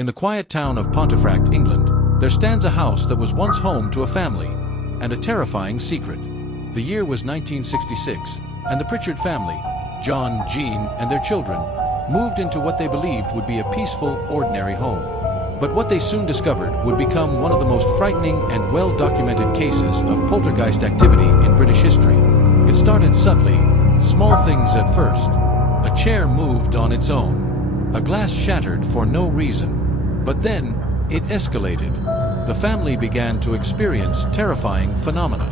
In the quiet town of Pontefract, England, there stands a house that was once home to a family, and a terrifying secret. The year was 1966, and the Pritchard family, John, Jean, and their children, moved into what they believed would be a peaceful, ordinary home. But what they soon discovered would become one of the most frightening and well-documented cases of poltergeist activity in British history. It started subtly, small things at first. A chair moved on its own. A glass shattered for no reason. But then, it escalated. The family began to experience terrifying phenomena.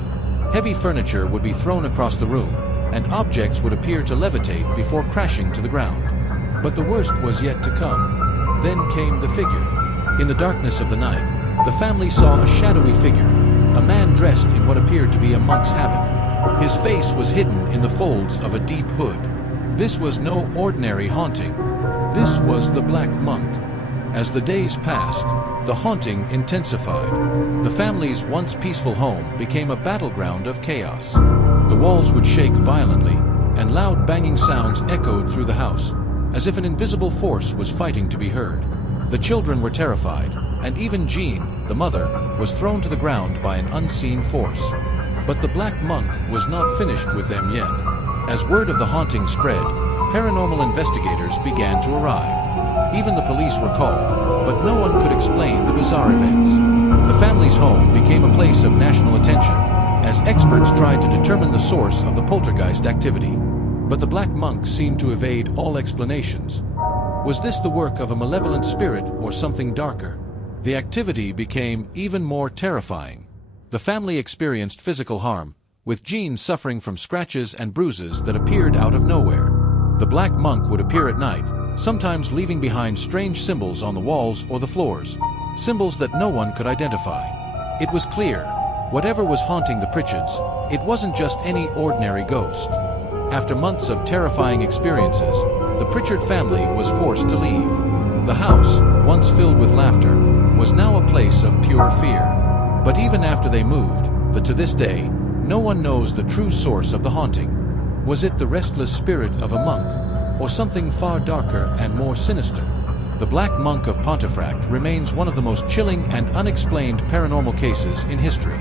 Heavy furniture would be thrown across the room, and objects would appear to levitate before crashing to the ground. But the worst was yet to come. Then came the figure. In the darkness of the night, the family saw a shadowy figure, a man dressed in what appeared to be a monk's habit. His face was hidden in the folds of a deep hood. This was no ordinary haunting. This was the Black Monk. As the days passed, the haunting intensified. The family's once peaceful home became a battleground of chaos. The walls would shake violently, and loud banging sounds echoed through the house, as if an invisible force was fighting to be heard. The children were terrified, and even Jean, the mother, was thrown to the ground by an unseen force. But the Black Monk was not finished with them yet. As word of the haunting spread, paranormal investigators began to arrive. Even the police were called, but no one could explain the bizarre events. The family's home became a place of national attention, as experts tried to determine the source of the poltergeist activity. But the Black Monk seemed to evade all explanations. Was this the work of a malevolent spirit or something darker? The activity became even more terrifying. The family experienced physical harm, with Jean suffering from scratches and bruises that appeared out of nowhere. The Black Monk would appear at night, sometimes leaving behind strange symbols on the walls or the floors, symbols that no one could identify. It was clear, whatever was haunting the Pritchards, it wasn't just any ordinary ghost. After months of terrifying experiences, the Pritchard family was forced to leave. The house, once filled with laughter, was now a place of pure fear. But even after they moved, to this day, no one knows the true source of the haunting. Was it the restless spirit of a monk, or something far darker and more sinister? The Black Monk of Pontefract remains one of the most chilling and unexplained paranormal cases in history.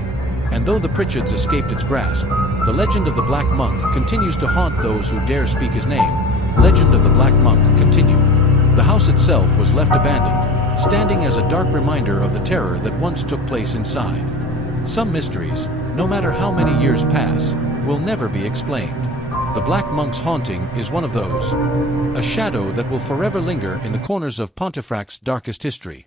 And though the Pritchards escaped its grasp, the legend of the Black Monk continues to haunt those who dare speak his name. Legend of the Black Monk continued. The house itself was left abandoned, standing as a dark reminder of the terror that once took place inside. Some mysteries, no matter how many years pass, will never be explained. The Black Monk's haunting is one of those, a shadow that will forever linger in the corners of Pontefract's darkest history.